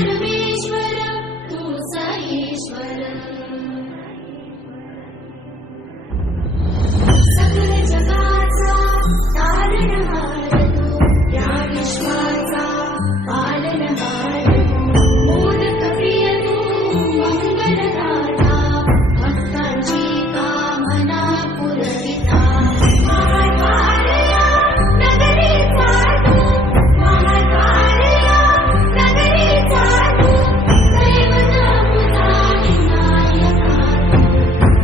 परमेश्वर तू सईश्वर सकल जगाचा तारणहार तू या विश्वाचा पालनहार तू मोदक प्रिय तू मंगलदाता भक्तांची कामना पुरविता महाद्वारया नगरीचा तू महाद्वारया नगरीचा तू दैवत तुझा विनायका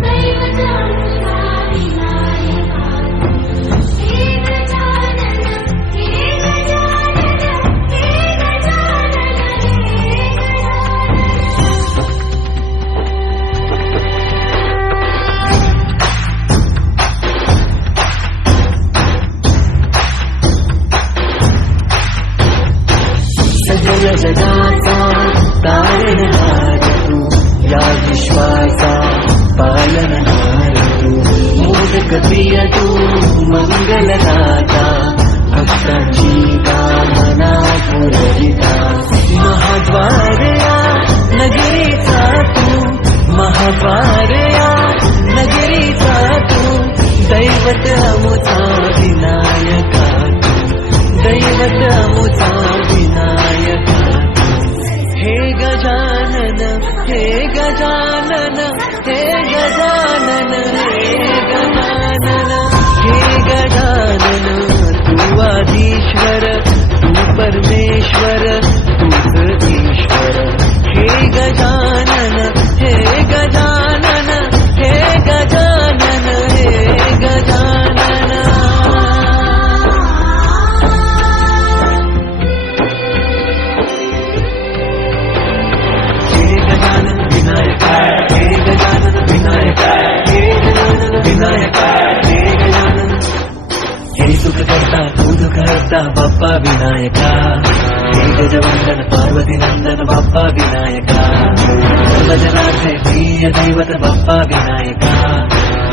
दैवत तुझा विनायका हे गजानन हे गजानन हे गजानन हे सगळ जगाचा तारणहार तू या विश्वाचा पालनहार तू मोदक प्रिय तू मंगलदाता भक्तांची कामना पुरविता महाद्वारया नगरीचा तू महाद्वारया नगरीचा तू दैवत अमुचा विनायका तू दैवत अमुचा विनायका हे गजानन हे गजानन हे गजानन हे गजानन हे गजानन तू आधीश्वर तू परमेश्वर तूच ईश्वर हे गजानन हे गजानन हे गजानन हे गजानन हे सुख करता तू दुख हरता बाप्पा विनायका हे गजवंदन पार्वती नंदन बाप्पा विनायका सर्वजनाचे प्रिय दैवत बाप्पा विनायका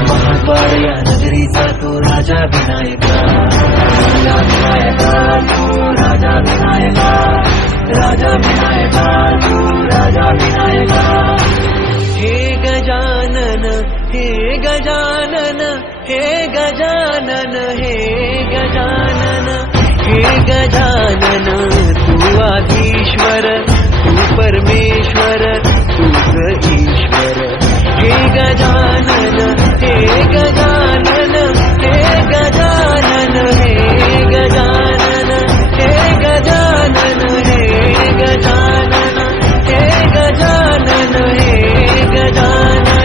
महाद्वारया नगरीचा तू राजा विनायका राजा विनायका तू राजा विनायका राजा विनायका तू राजा विनायका हे गजानन हे गजानन हे गजानन हे गजानन हे गजानन तू आधीश्वर तू परमेश्वर तूच ईश्वर हे गजानन हे गजानन हे गजानन हे गजानन हे गजानन हे गजानन हे गजानन हे गजानन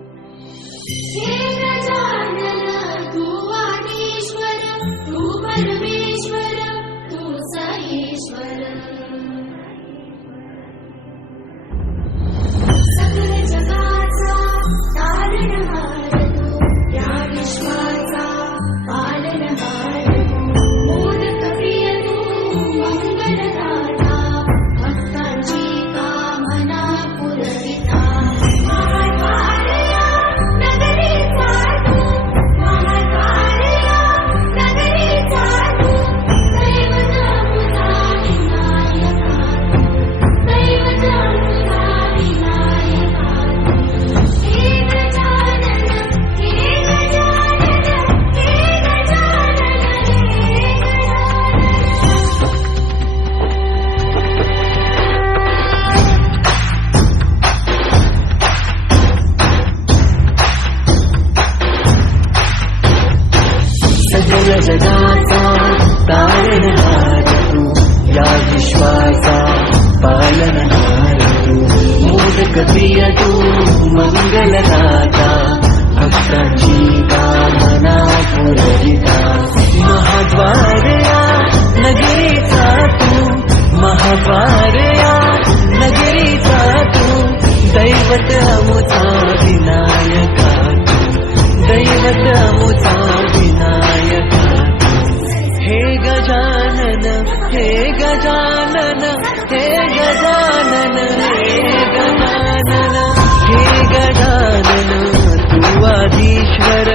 हे गजानन तू आदिश्वर तू परमेश्वर तू सहेश्वर सकल जगाचा तारणहार तू या विश्वाचा पालनहार तू मोदक प्रिय तू मंगलदाता भक्तांची कामना पुरविता जगाचा तारणहार तू या विश्वाचा पालनहार तू मोदक प्रिय तू मंगलदाता भक्तांची कामना पुरविता महाद्वार या नगरीचा तू महाद्वार या नगरीचा तू दैवत अमुचा विनायका तू दैवत अमुचा विनायका हे गजानन हे गजानन हे गजानन हे गजानन हे गजानन तू आदिश्वर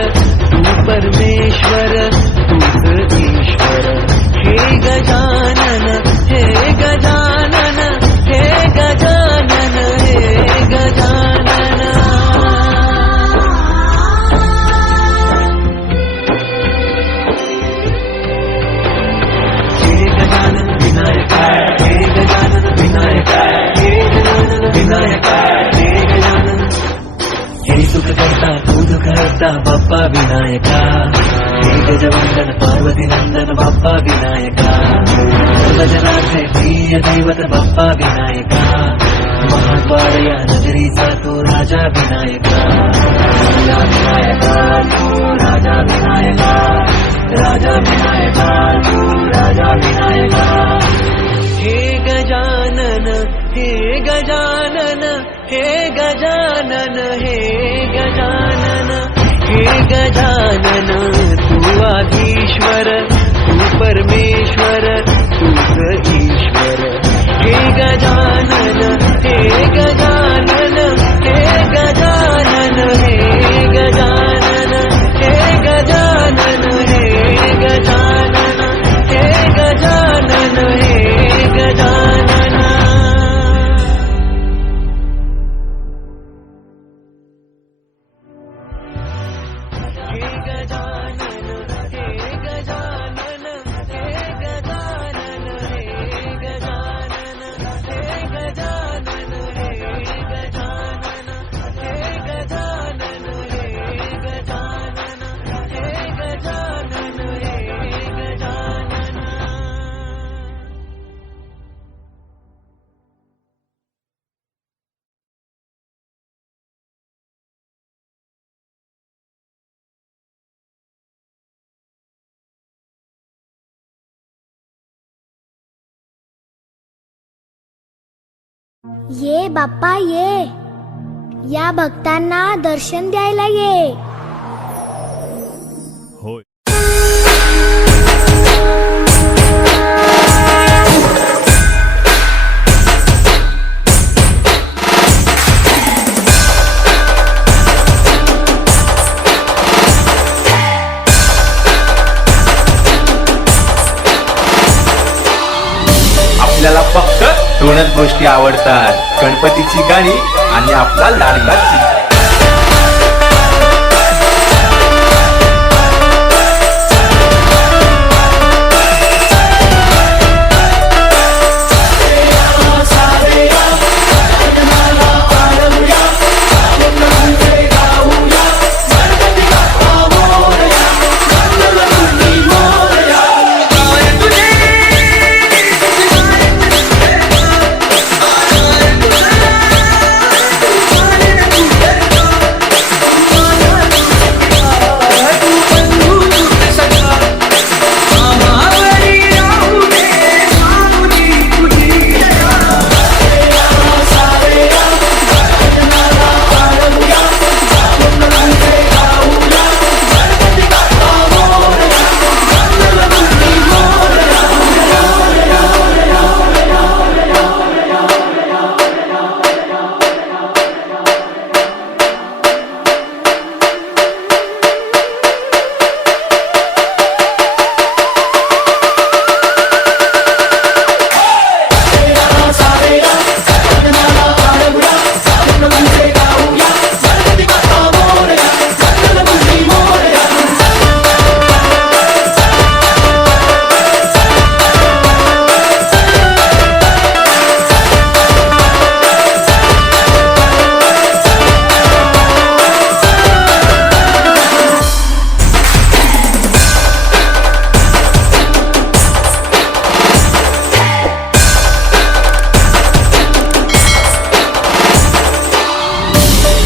तू परमेश्वर तूच ईश्वर हे गजानन हे गजानन हे गजानन हे गजानन हे गजानन देवता बाप्पा विनायका, हे गजवंदन पार्वती नंदन बाप्पा विनायका, सर्वजनांचे प्रिय दैवत बाप्पा विनायका, महाद्वार या नगरीचा तो राजा विनायका, राजा विनायका तू राजा विनायका, राजा विनायका तू राजा विनायका. हे गजानन हे गजानन हे गजानन हे गजानन हे गजानन, तू आधीश्वर तू परमेश्वर तूच ईश्वर. हे गजानन हे गजानन हे गजानन हे गजानन हे गजानन हे गजानन हे गजानन हे गजानन. हे गजानन हे गजानन हे गजानन हे गजानन हे गजानन हे गजानन हे गजानन हे गजानन हे गजानन हे गजानन. ये बाप्पा ये, या भक्तांना दर्शन द्यायला ये. होय. आपल्याला फक्त दोनच गोष्टी आवडतात, गणपतीची गाणी आणि आपला लाडका चिमटा.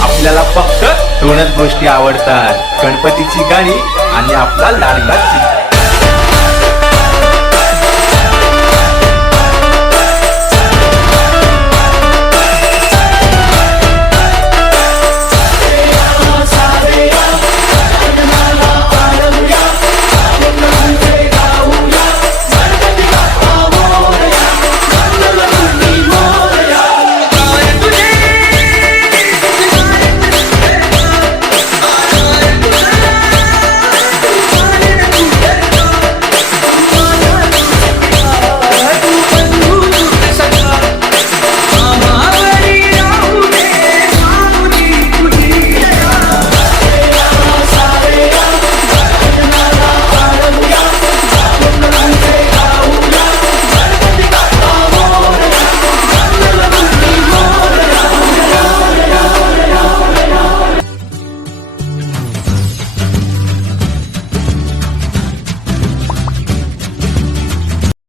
आपल्याला फक्त दोनच गोष्टी आवडतात, गणपतीची गाणी आणि आपला लाडका चिमटा.